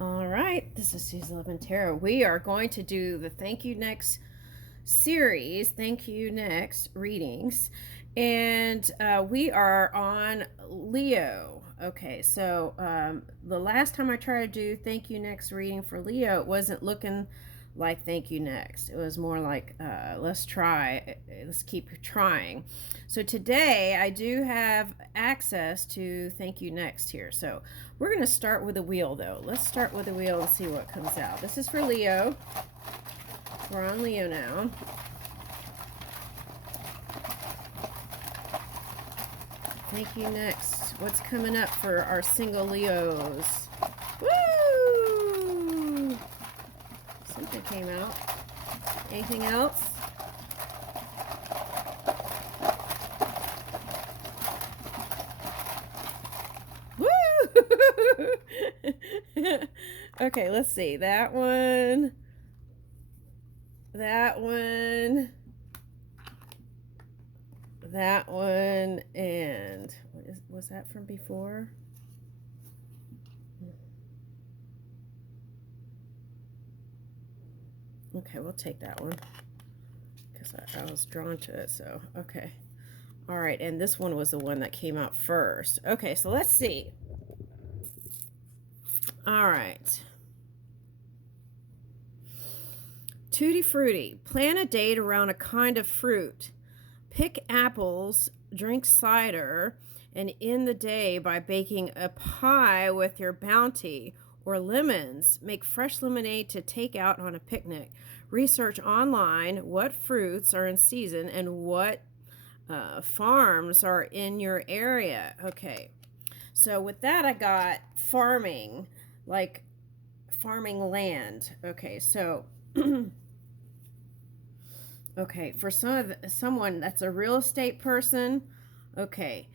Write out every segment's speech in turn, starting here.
All right, this is Susie Love and Tarot. We are going to do the Thank You Next series, Thank You Next readings, and we are on Leo. Okay, so the last time I tried to do Thank You Next reading for Leo, it wasn't looking like Thank You Next. It was more like let's keep trying. So today I do have access to Thank You Next here. So we're going to start with a wheel though. Let's start with a wheel and see what comes out. This is for Leo. We're on Leo now. Thank You Next. What's coming up for our single Leos? Woo! Something came out. Anything else? Woo! Okay, let's see. That one. That one. That one. And was that from before? Okay, we'll take that one because I was drawn to it. So, okay. All right, and this one was the one that came out first. Okay, so let's see. All right. Tutti Frutti. Plan a date around a kind of fruit. Pick apples, drink cider, and end the day by baking a pie with your bounty, or lemons. Make fresh lemonade to take out on a picnic. Research online what fruits are in season and what farms are in your area. Okay, so with that I got farming, like farming land. Okay, so okay, for someone that's a real estate person. Okay,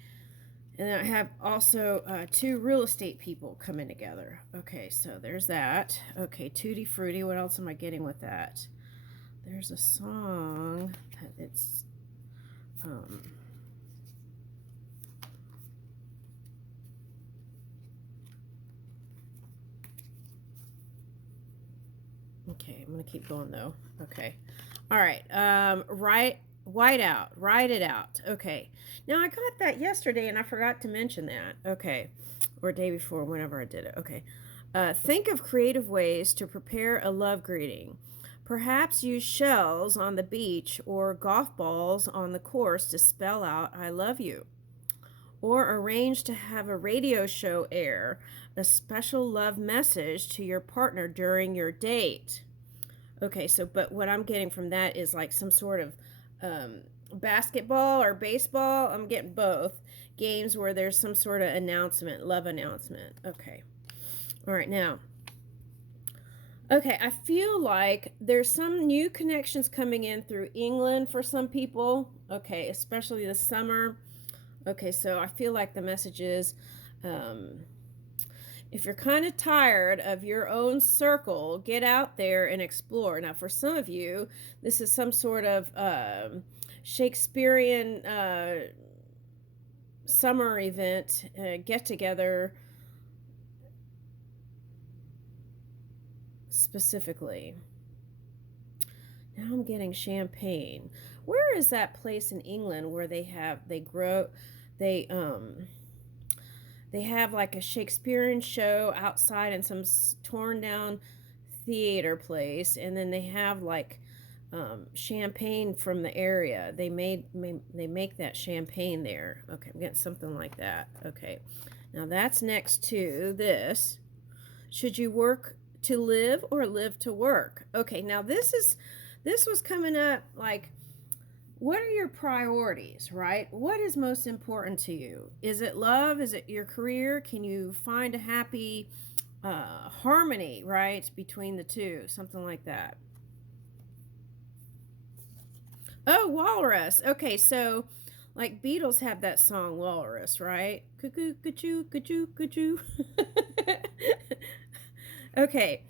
and I have also two real estate people coming together. Okay, so there's that. Okay, Tutti Frutti. What else am I getting with that? There's a song that it's okay, I'm gonna keep going though. Okay, all right. Write it out. Okay, now I got that yesterday and I forgot to mention that. Okay, or day before, whenever I did it. Okay, think of creative ways to prepare a love greeting. Perhaps use shells on the beach or golf balls on the course to spell out I love you. Or arrange to have a radio show air a special love message to your partner during your date. Okay, so but what I'm getting from that is like some sort of basketball or baseball. I'm getting both games where there's some sort of announcement, love announcement. Okay. All right, now. Okay, I feel like there's some new connections coming in through England for some people. Okay, especially this summer. Okay, so I feel like the message is if you're kind of tired of your own circle, get out there and explore. Now, for some of you, this is some sort of Shakespearean summer event, get together specifically. Now I'm getting champagne. Where is that place in England where they have like a Shakespearean show outside in some torn down theater place, and then they have like champagne from the area. They make that champagne there. Okay, I'm getting something like that. Okay, now that's next to this. Should you work to live or live to work? Okay, now this was coming up like, what are your priorities, right? What is most important to you? Is it love? Is it your career? Can you find a happy harmony, right, between the two? Something like that. Oh, walrus. Okay, so like Beatles have that song Walrus, right? Cuckoo, cuckoo, cuckoo, cuckoo. Okay.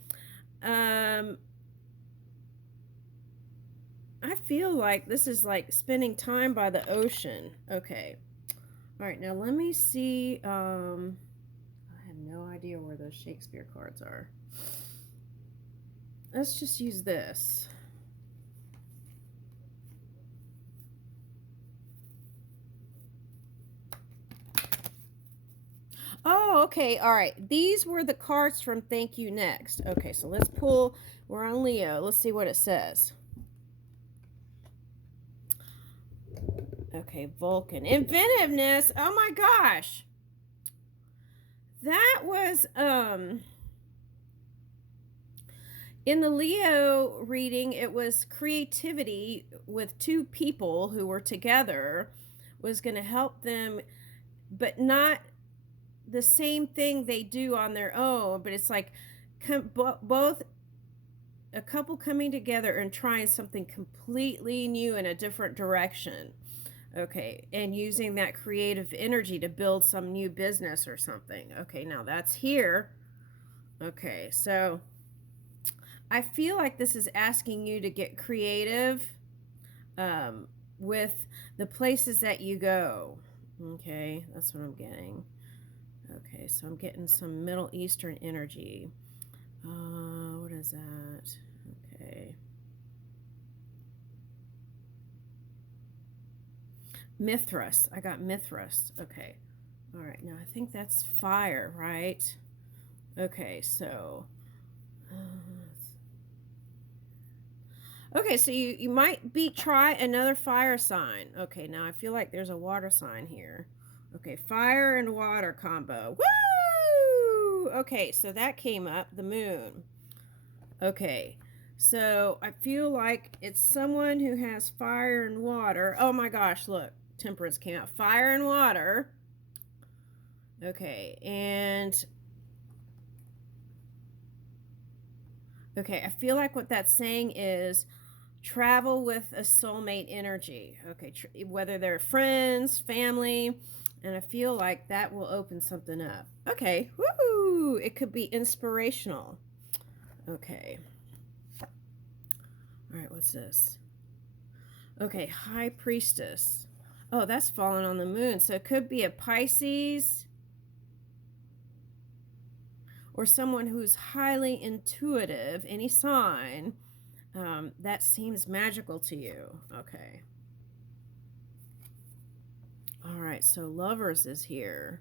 I feel like this is like spending time by the ocean. Okay. All right, now let me see. I have no no idea where those Shakespeare cards are. Let's just use this. Oh, okay. All right. These were the cards from Thank You Next. Okay, so let's pull. We're on Leo. Let's see what it says. Okay, Vulcan. Inventiveness. Oh my gosh. That was in the Leo reading, it was creativity with two people who were together was going to help them, but not the same thing they do on their own, but it's like both a couple coming together and trying something completely new in a different direction. Okay, and using that creative energy to build some new business or something. Okay, now that's here. Okay, so I feel like this is asking you to get creative with the places that you go. Okay, that's what I'm getting. Okay, so I'm getting some Middle Eastern energy. What is that? Okay. Mithras. I got Mithras. Okay. All right, now I think that's fire, right? Okay, so... okay, so you might try another fire sign. Okay, now I feel like there's a water sign here. Okay, fire and water combo. Woo! Okay, so that came up, the moon. Okay, so I feel like it's someone who has fire and water. Oh my gosh, look, temperance came out. Fire and water. Okay, and... okay, I feel like what that's saying is travel with a soulmate energy. Okay, whether they're friends, family, and I feel like that will open something up. Okay, woo! It could be inspirational. Okay. All right, what's this? Okay, High Priestess. Oh, that's falling on the moon. So it could be a Pisces or someone who's highly intuitive, any sign. That seems magical to you. Okay. All right, so Lovers is here.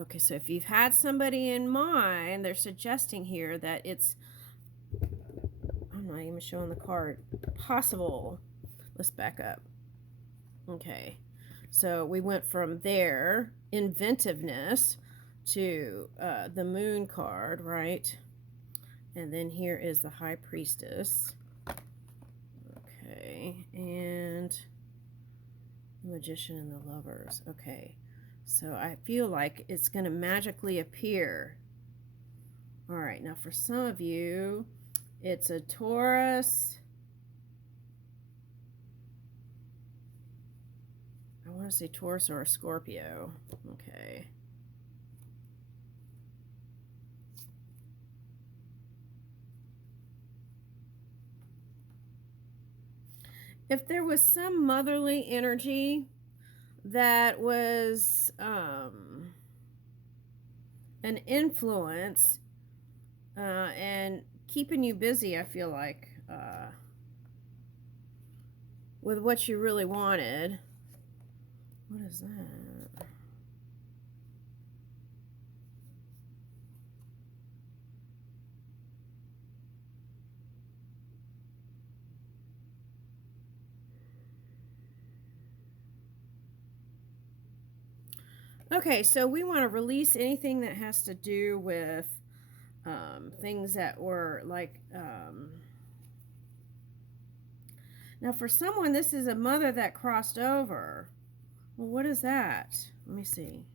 Okay, so if you've had somebody in mind, they're suggesting here that it's... I'm not even showing the card. Possible. Let's back up. Okay, so we went from there, inventiveness, to the Moon card, right? And then here is the High Priestess. Okay, and the Magician and the Lovers. Okay, so I feel like it's going to magically appear. All right, now for some of you, it's a Taurus. I want to say Taurus or a Scorpio. Okay. If there was some motherly energy that was an influence and keeping you busy, I feel like, with what you really wanted. What is that? Okay, so we want to release anything that has to do with things that were like... now for someone, this is a mother that crossed over. Well, what is that? Let me see.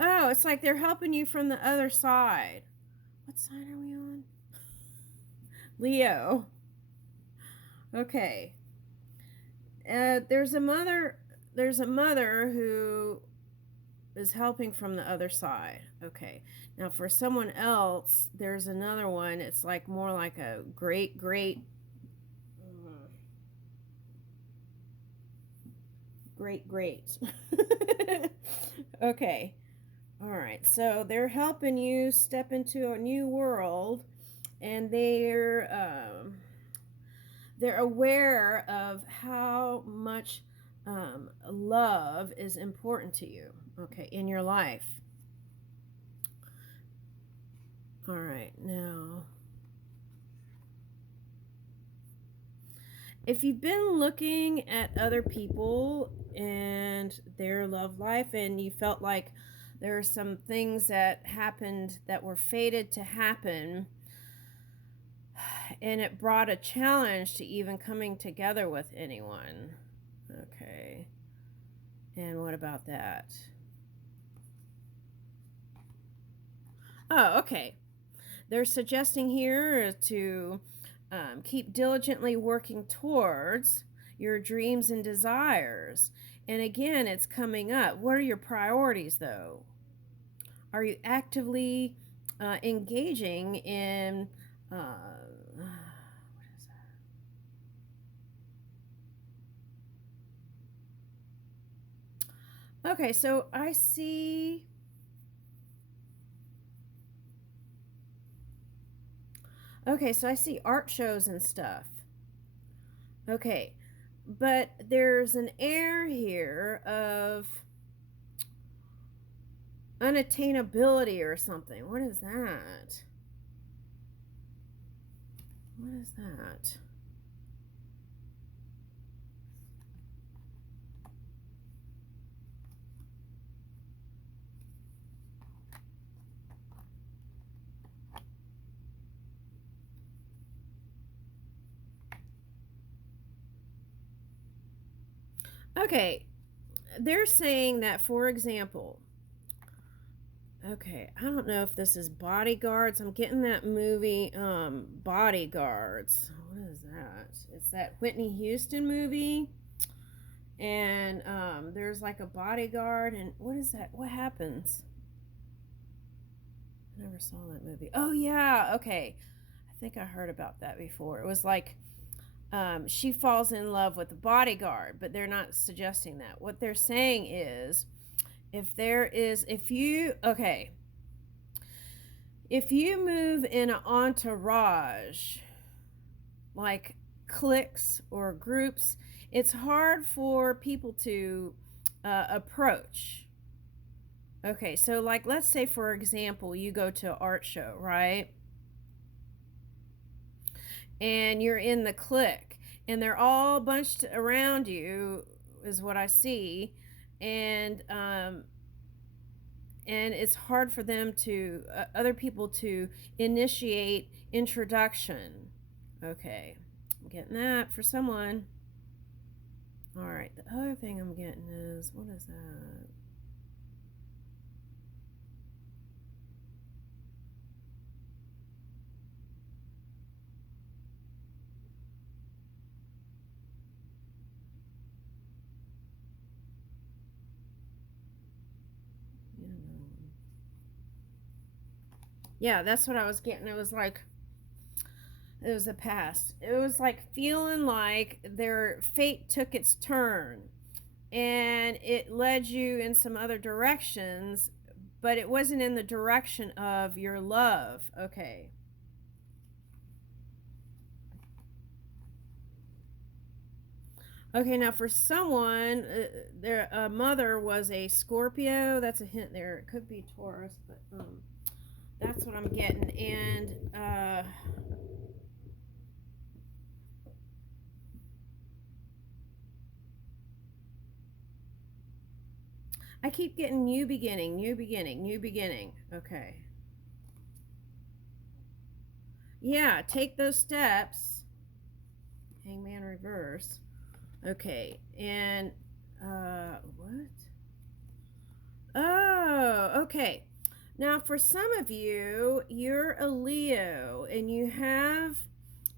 Oh, it's like they're helping you from the other side. What sign are we on? Leo. Okay. There's a mother who is helping from the other side. Okay. Now for someone else, there's another one. It's like more like a great Great, great. Okay. All right. So they're helping you step into a new world, and they're aware of how much love is important to you, okay, in your life. All right, now, if you've been looking at other people and their love life, and you felt like there are some things that happened that were fated to happen, and it brought a challenge to even coming together with anyone. Okay. And what about that? Oh, okay. They're suggesting here to keep diligently working towards your dreams and desires. And again, it's coming up. What are your priorities, though? Are you actively engaging in what is that? Okay, so I see. Okay, so I see art shows and stuff. Okay, but there's an air here of unattainability or something. What is that? What is that? Okay, they're saying that, for example, okay, I don't know if this is Bodyguards. I'm getting that movie, Bodyguards. What is that? It's that Whitney Houston movie. And there's like a bodyguard, and what is that? What happens? I never saw that movie. Oh, yeah, okay. I think I heard about that before. It was like she falls in love with the bodyguard, but they're not suggesting that. What they're saying is if you move in an entourage, like cliques or groups, it's hard for people to approach. Okay, so like let's say, for example, you go to an art show, right? And you're in the clique, and they're all bunched around you, is what I see. And it's hard for them to other people to initiate introduction. Okay, I'm getting that for someone. All right, the other thing I'm getting is, what is that? Yeah, that's what I was getting. It was like, it was the past. It was like feeling like their fate took its turn, and it led you in some other directions, but it wasn't in the direction of your love. Okay. Okay, now for someone, their mother was a Scorpio. That's a hint there. It could be Taurus, but that's what I'm getting. And I keep getting new beginning, new beginning, new beginning. Okay. Yeah, take those steps. Hangman reverse. Okay, and what? Oh, okay. Now, for some of you, you're a Leo and you have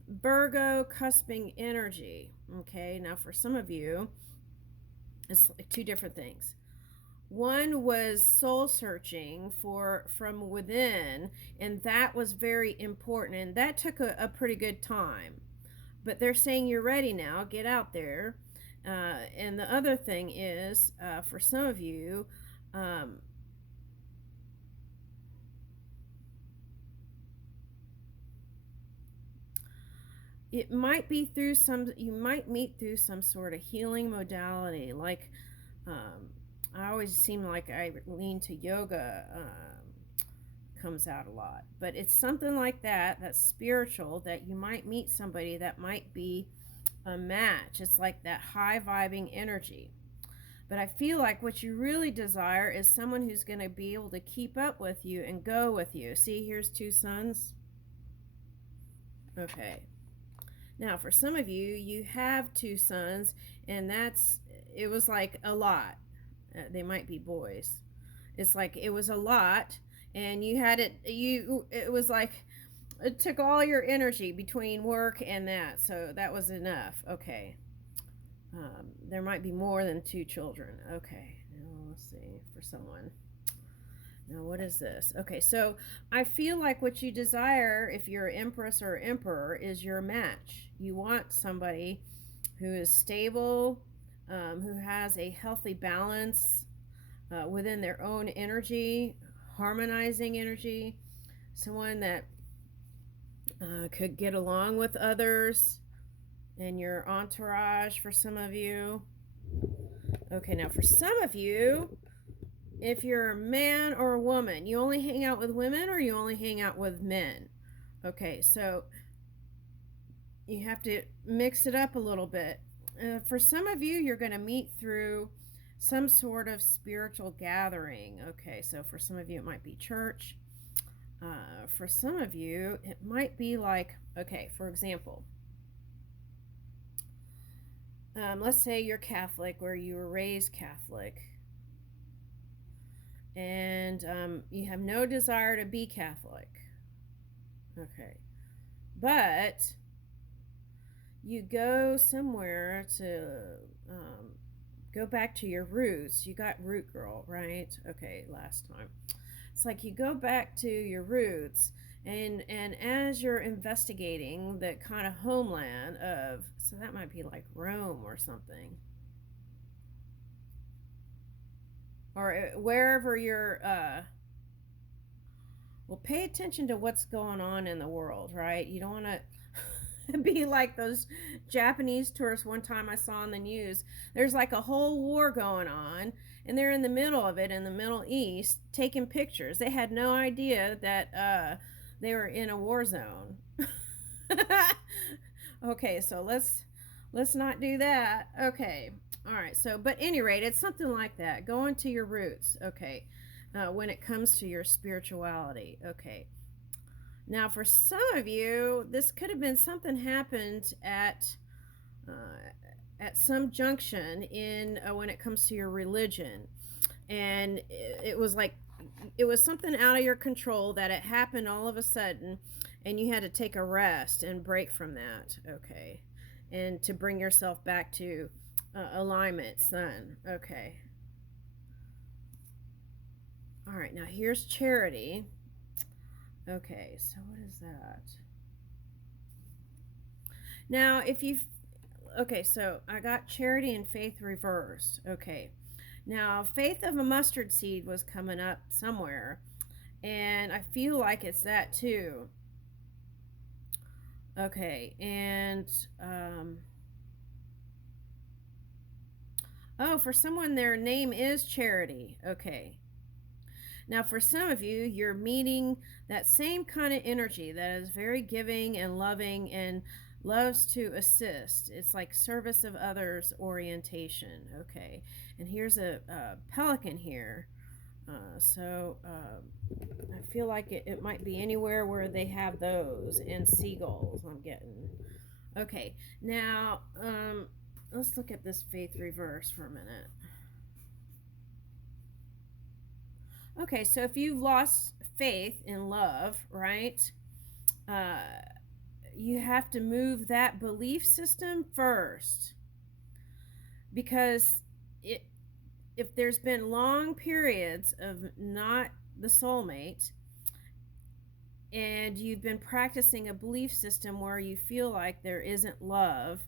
Virgo cusping energy. Okay, now for some of you, it's like two different things. One was soul searching for from within, and that was very important, and that took a pretty good time. But they're saying you're ready now. Get out there. And the other thing is, for some of you, um, it might be through you might meet through some sort of healing modality. Like, I always seem like I lean to yoga, comes out a lot. But it's something like that, that's spiritual, that you might meet somebody that might be a match. It's like that high vibing energy. But I feel like what you really desire is someone who's going to be able to keep up with you and go with you. See, here's two suns. Okay. Now, for some of you, you have two sons, and it was like a lot. They might be boys. It's like it was a lot, and it was like it took all your energy between work and that, so that was enough. Okay. There might be more than two children. Okay. Now, let's see for someone. Now, what is this? Okay, so I feel like what you desire, if you're an empress or emperor, is your match. You want somebody who is stable, who has a healthy balance within their own energy, harmonizing energy, someone that could get along with others and your entourage for some of you. Okay, now for some of you, if you're a man or a woman, you only hang out with women or you only hang out with men. Okay, so you have to mix it up a little bit. For some of you, you're going to meet through some sort of spiritual gathering. Okay, so for some of you, it might be church. For some of you, it might be like, okay, for example, let's say you're Catholic or you were raised Catholic, and you have no desire to be Catholic. Okay, but you go somewhere to go back to your roots. You got root girl, right? Okay, last time. It's like you go back to your roots, and as you're investigating the kind of homeland of, so that might be like Rome or something, or wherever you're well, pay attention to what's going on in the world, right? You don't want to be like those Japanese tourists one time I saw on the news. There's like a whole war going on, and they're in the middle of it in the Middle East taking pictures. They had no idea that they were in a war zone. Okay, so let's not do that. Okay. All right. So, but any rate, it's something like that. Go into your roots. Okay. When it comes to your spirituality. Okay. Now, for some of you, this could have been something happened at some junction in when it comes to your religion, and it was like it was something out of your control that it happened all of a sudden, and you had to take a rest and break from that. Okay, and to bring yourself back to alignment, son. Okay. All right, now here's charity. Okay, so what is that? Now, okay, so I got charity and faith reversed. Okay, now faith of a mustard seed was coming up somewhere, and I feel like it's that too. Okay, and oh, for someone, their name is Charity. Okay. Now, for some of you, you're meeting that same kind of energy that is very giving and loving and loves to assist. It's like service of others orientation. Okay. And here's a pelican here. I feel like it might be anywhere where they have those, and seagulls I'm getting. Okay. Now, let's look at this faith reverse for a minute. Okay, so if you've lost faith in love, right, you have to move that belief system first, because if there's been long periods of not the soulmate, and you've been practicing a belief system where you feel like there isn't love,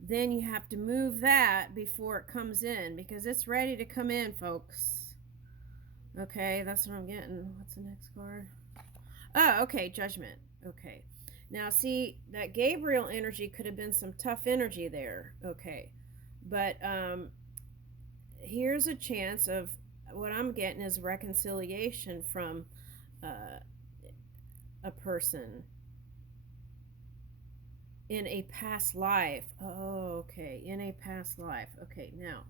then you have to move that before it comes in, because it's ready to come in, folks. Okay, that's what I'm getting. What's the next card? Oh, okay, Judgment. Okay. Now, see, that Gabriel energy could have been some tough energy there. Okay. But here's a chance of what I'm getting is reconciliation from a person in a past life. Oh, okay. In a past life. Okay, now,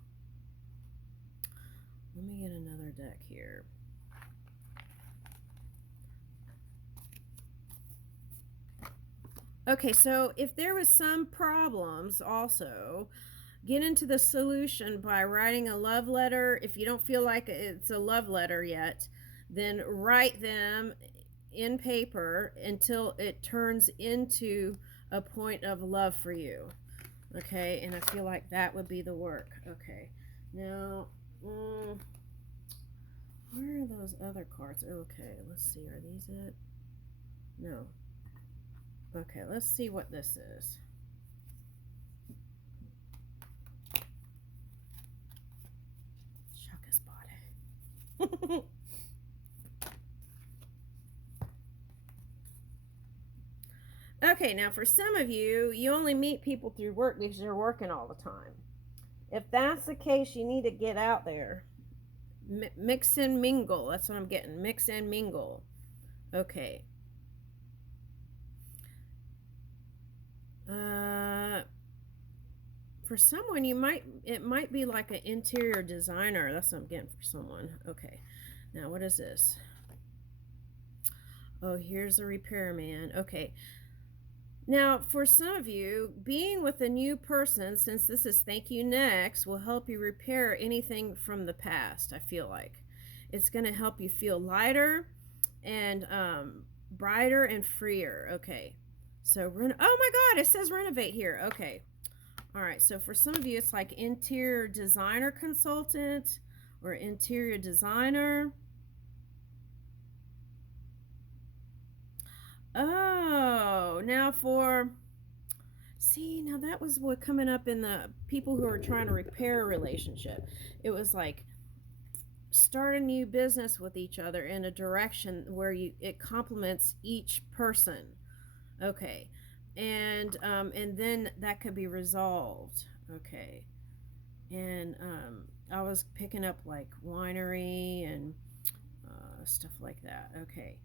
let me get another deck here. Okay, so if there was some problems also, get into the solution by writing a love letter. If you don't feel like it's a love letter yet, then write them in paper until it turns into a point of love for you. Okay, and I feel like that would be the work. Okay, now, where are those other cards? Okay, let's see. Are these it? No. Okay, let's see what this is. Shuckus body. Okay, now for some of you, you only meet people through work because you're working all the time. If that's the case, you need to get out there. Mix and mingle. That's what I'm getting. Mix and mingle. Okay. For someone, it might be like an interior designer. That's what I'm getting for someone. Okay. Now, what is this? Oh, here's a repairman. Okay. Now, for some of you, being with a new person, since this is thank you next, will help you repair anything from the past, I feel like. It's going to help you feel lighter and brighter and freer. Okay. So, oh my God, it says renovate here. Okay. All right. So, for some of you, it's like interior designer consultant or interior designer. Oh, now see, now that was what coming up in the people who are trying to repair a relationship. It was like start a new business with each other in a direction where it complements each person. Okay. And then that could be resolved. Okay. And I was picking up like winery and stuff like that. Okay.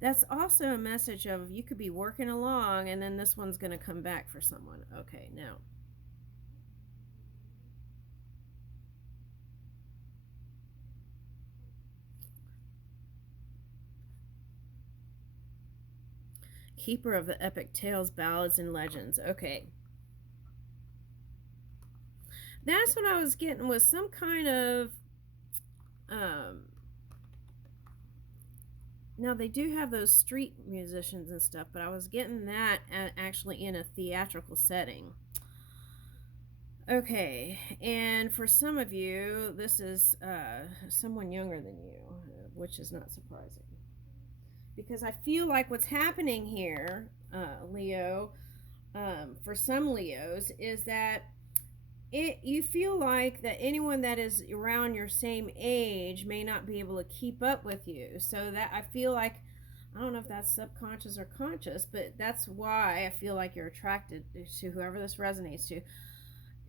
That's also a message of you could be working along and then this one's going to come back for someone. Okay, now. Keeper of the epic tales, ballads, and legends. Okay. That's what I was getting, was some kind of now they do have those street musicians and stuff, but I was getting that actually in a theatrical setting. Okay, and for some of you, this is someone younger than you, which is not surprising. Because I feel like what's happening here, Leo, for some Leos, is that you feel like that anyone that is around your same age may not be able to keep up with you. So that I feel like, I don't know if that's subconscious or conscious, but that's why I feel like you're attracted to whoever this resonates to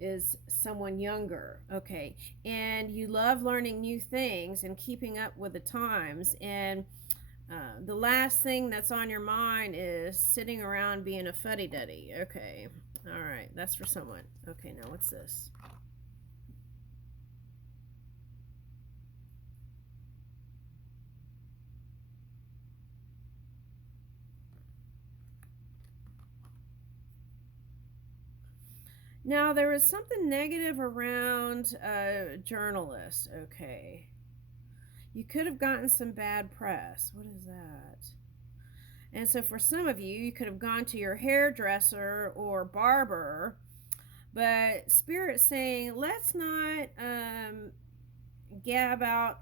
is someone younger. Okay. And you love learning new things and keeping up with the times. And the last thing that's on your mind is sitting around being a fuddy-duddy. Okay. All right. That's for someone. Okay. Now what's this? Now, there was something negative around a journalist. Okay. You could have gotten some bad press. What is that? And so for some of you, you could have gone to your hairdresser or barber, but Spirit's saying, let's not gab out,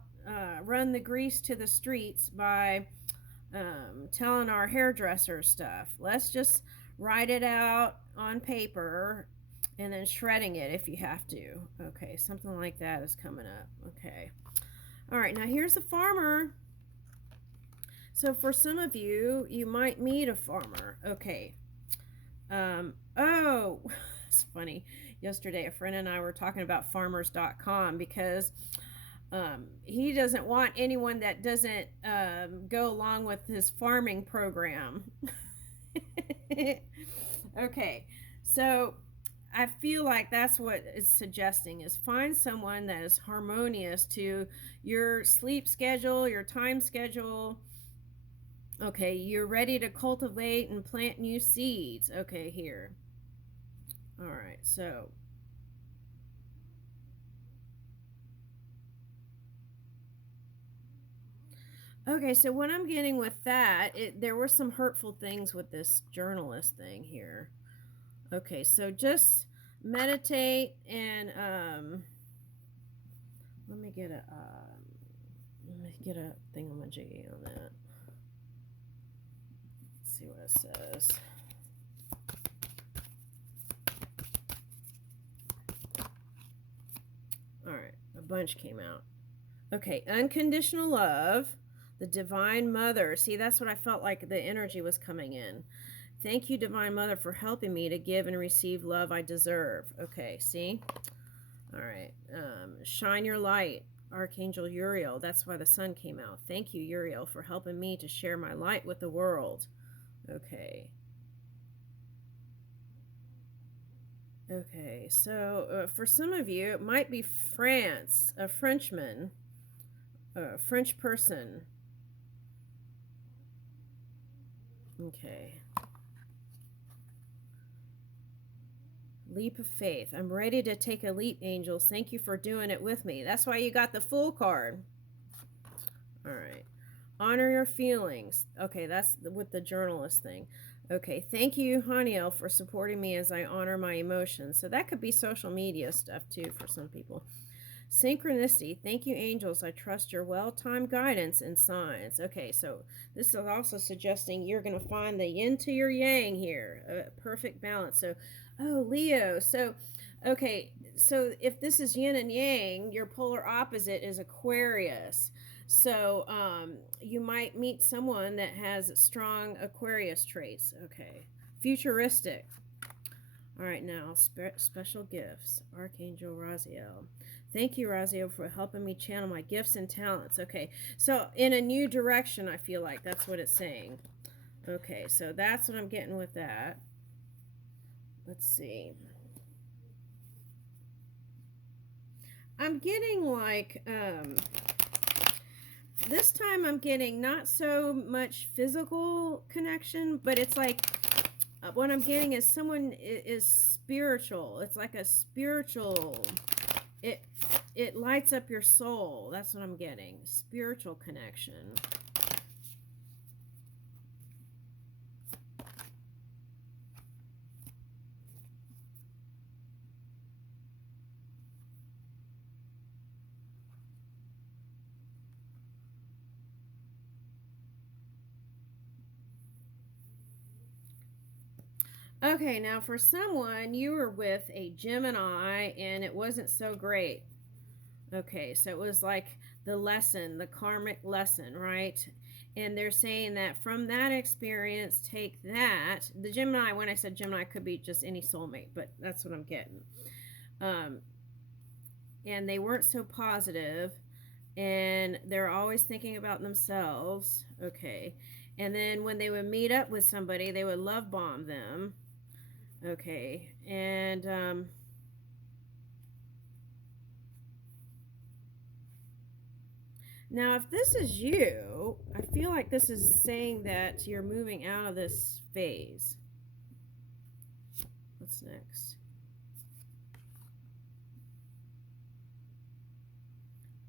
run the grease to the streets by telling our hairdresser stuff. Let's just write it out on paper and then shredding it if you have to. Okay, something like that is coming up. Okay. All right, now here's the farmer. So for some of you, you might meet a farmer. Okay. Oh, it's funny. Yesterday, a friend and I were talking about farmers.com because he doesn't want anyone that doesn't go along with his farming program. Okay, so I feel like that's what it's suggesting is find someone that is harmonious to your sleep schedule, your time schedule. Okay, you're ready to cultivate and plant new seeds. Okay, here. All right, so okay, so what I'm getting with that, there were some hurtful things with this journalist thing here. Okay, so just meditate and let me get a thingamajiggy on that. Let's see what it says. All right, a bunch came out. Okay, unconditional love, the Divine Mother. See, that's what I felt like the energy was coming in. Thank you, Divine Mother, for helping me to give and receive love I deserve. Okay, see? All right. Shine your light, Archangel Uriel. That's why the sun came out. Thank you, Uriel, for helping me to share my light with the world. Okay. Okay, so for some of you, it might be France, a Frenchman, a French person. Okay. Leap of faith. I'm ready to take a leap, angels. Thank you for doing it with me. That's why you got the Fool card. All right. Honor your feelings. Okay, that's with the journalist thing. Okay, thank you, Haniel, for supporting me as I honor my emotions. So that could be social media stuff too for some people. Synchronicity. Thank you, angels. I trust your well-timed guidance and signs. Okay, so this is also suggesting you're going to find the yin to your yang here, a perfect balance. So, oh, Leo. So, okay, so if this is yin and yang, your polar opposite is Aquarius. So, you might meet someone that has strong Aquarius traits. Okay, futuristic. All right, now special gifts. Archangel Raziel. Thank you, Raziel, for helping me channel my gifts and talents. Okay, so in a new direction, I feel like that's what it's saying. Okay, so that's what I'm getting with that. Let's see. I'm getting like, this time I'm getting not so much physical connection, but it's like, what I'm getting is someone is spiritual. It's like a spiritual, it lights up your soul. That's what I'm getting. Spiritual connection. Okay, now for someone, you were with a Gemini and it wasn't so great. Okay, so it was like the lesson, the karmic lesson, right? And they're saying that from that experience, take that. The Gemini, when I said Gemini, could be just any soulmate, but that's what I'm getting. And they weren't so positive, and they're always thinking about themselves. Okay. And then when they would meet up with somebody, they would love bomb them. Okay. And now, if this is you, I feel like this is saying that you're moving out of this phase. What's next?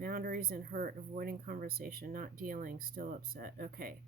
Boundaries and hurt, avoiding conversation, not dealing, still upset. Okay.